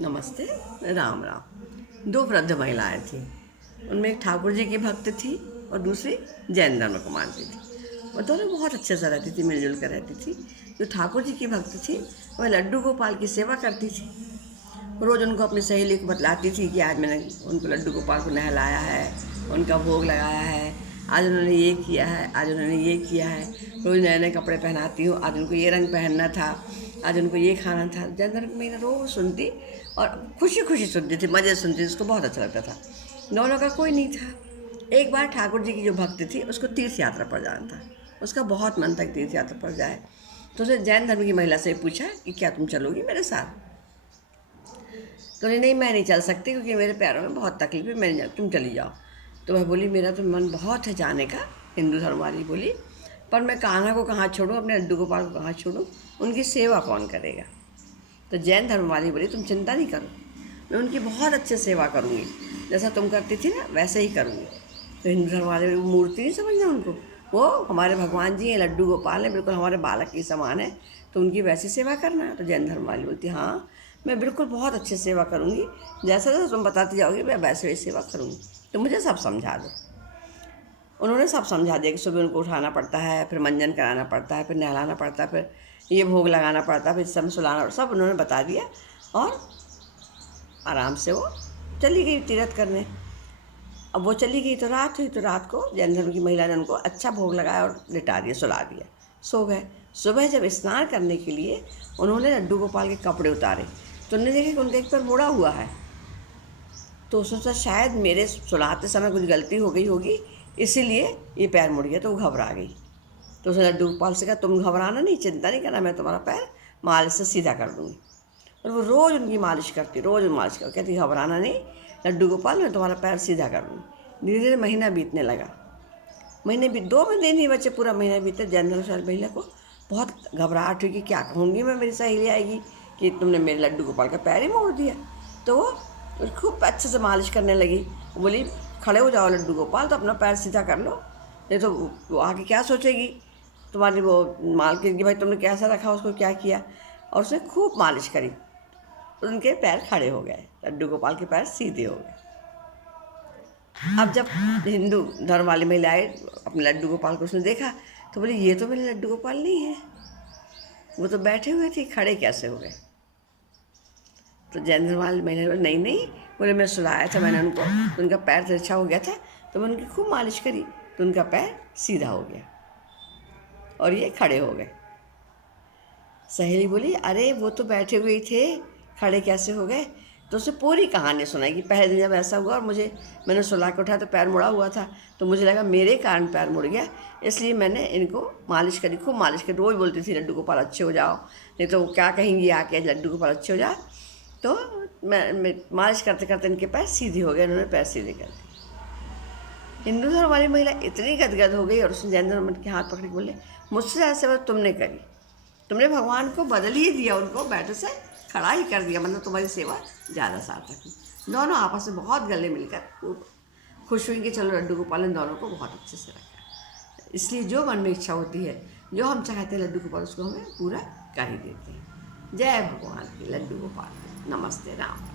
नमस्ते। राम राम। दो वृद्ध महिलाएं थीं। उनमें एक ठाकुर जी की भक्त थी और दूसरी जैन धर्म को मानती थी। वो दोनों बहुत अच्छे से रहती थी, मिलजुल कर रहती थी। जो ठाकुर जी की भक्त थी वह लड्डू गोपाल की सेवा करती थी। रोज़ उनको अपनी सहेली को बतलाती थी कि आज मैंने उनको लड्डू गोपाल को नहलाया है, उनका भोग लगाया है, आज उन्होंने ये किया है, आज उन्होंने ये किया है। रोज़ नए नए कपड़े पहनाती हूँ, आज उनको ये रंग पहनना था, आज उनको ये खाना था। जैन धर्म में रोज़ सुनती और खुशी खुशी सुनती थी, मज़े से सुनती थी। उसको बहुत अच्छा लगता था। दोनों का कोई नहीं था। एक बार ठाकुर जी की जो भक्त थी उसको तीर्थ यात्रा पर जाना था। उसका बहुत मन था तीर्थ यात्रा पर जाए। तो उसने जैन धर्म की महिला से पूछा कि क्या तुम चलोगी मेरे साथ? तो नहीं, मैं नहीं चल सकती क्योंकि मेरे पैरों में बहुत तकलीफ है, मैं नहीं, तुम चली जाओ। तो वह बोली मेरा तो मन बहुत है जाने का। हिंदू धर्म वाली बोली पर मैं कान्हा को कहाँ छोड़ूं, अपने लड्डू गोपाल को कहाँ छोड़ूं, उनकी सेवा कौन करेगा? तो जैन धर्म वाली बोली तुम चिंता नहीं करो, मैं उनकी बहुत अच्छे सेवा करूँगी, जैसा तुम करती थी ना वैसे ही करूँगी। तो हिंदू धर्म वाले मूर्ति नहीं समझना उनको, वो हमारे भगवान जी हैं, लड्डू गोपाल हैं, बिल्कुल हमारे बालक की समान है, तो उनकी वैसी सेवा करना। तो जैन धर्म वाली बोलती हाँ मैं बिल्कुल बहुत अच्छे सेवा करूँगी, जैसा जैसा तुम बताती जाओगी मैं वैसे वैसे सेवा करूँगी, तो मुझे सब समझा दो। उन्होंने सब समझा दिया कि सुबह उनको उठाना पड़ता है, फिर मंजन कराना पड़ता है, फिर नहलाना पड़ता है, फिर ये भोग लगाना पड़ता है, फिर समय सुलाना, सब उन्होंने बता दिया। और आराम से वो चली गई तीर्थ करने। अब वो चली गई तो रात हुई, तो रात को जैन धर्म की महिला ने उनको अच्छा भोग लगाया और लिटा दिया, सुला दिया, सो गए। सुबह जब स्नान करने के लिए उन्होंने लड्डू गोपाल के कपड़े उतारे तो उन्होंने देखा कि उनका एक पैर मुड़ा हुआ है। तो सोचा शायद मेरे सुलाते समय कुछ गलती हो गई होगी, इसीलिए ये पैर मुड़ गया। तो वो घबरा गई। तो उसने लड्डू गोपाल से कहा तुम घबराना नहीं, चिंता नहीं करना, मैं तुम्हारा पैर मालिश से सीधा कर दूँगी। और वो रोज़ उनकी मालिश करती, रोज़ मालिश कर, कहती घबराना नहीं लड्डू गोपाल, मैं तुम्हारा पैर सीधा कर दूँगी। धीरे धीरे महीना बीतने लगा। महीने बीत 2 दिन ही बचे, पूरा महीना बीते। जैन धर्म महिला को बहुत घबराहट हुई कि क्या कहूँगी मैं, मेरी सहेली आएगी कि तुमने मेरे लड्डू गोपाल का पैर ही मोड़ दिया। तो वो खूब अच्छे से मालिश करने लगी। बोली खड़े हो जाओ लड्डू गोपाल, तो अपना पैर सीधा कर लो, नहीं तो वो आके क्या सोचेगी तुम्हारी वो मालकिन की, भाई तुमने कैसा रखा उसको, क्या किया। और उसने खूब मालिश करी, उनके पैर खड़े हो गए, लड्डू गोपाल के पैर सीधे हो गए। अब जब हिंदू धर्म वाली महिलाएं अपने लड्डू गोपाल को उसने देखा तो बोली ये तो मेरे लड्डू गोपाल नहीं है, वो तो बैठे हुए थे, खड़े कैसे हो गए? तो जैन धर्म वाली महिला बोले नहीं नहीं, बोले मैं सुलाया था मैंने उनको, तो उनका पैर तिरछा हो गया था, तो मैंने उनकी खूब मालिश करी तो उनका पैर सीधा हो गया और ये खड़े हो गए। सहेली बोली अरे वो तो बैठे हुए ही थे, खड़े कैसे हो गए? तो उसे पूरी कहानी सुनाई कि पहले दिन जब ऐसा हुआ और मैंने सुला के उठाया तो पैर मुड़ा हुआ था, तो मुझे लगा मेरे कारण पैर मुड़ गया, इसलिए मैंने इनको मालिश करी, खूब मालिश करी। रोज़ बोलती थी लड्डू गोपाल अच्छे हो जाओ, नहीं तो वो क्या कहेंगी आके लड्डू गोपाल अच्छे हो जाओ। तो मैं मालिश करते करते इनके पैर सीधे हो गए, इन्होंने पैर सीधे कर दिए। हिंदू धर्म वाली महिला इतनी गदगद हो गई और उसने जैन धर्म के हाथ पकड़ के बोले मुझसे ऐसे बात तुमने करी, तुमने भगवान को बदल ही दिया, उनको बैठे से खड़ा ही कर दिया, मतलब तुम्हारी सेवा ज़्यादा सार्थक हुई। दोनों आपस में बहुत गले मिलकर खूब खुश हुई कि चलो लड्डू गोपाल ने दोनों को बहुत अच्छे से रखा। इसलिए जो मन में इच्छा होती है, जो हम चाहते हैं लड्डू गोपाल, उसको हमें पूरा कर ही देते हैं। जय भगवान की लड्डू गोपाल। नमस्ते राम।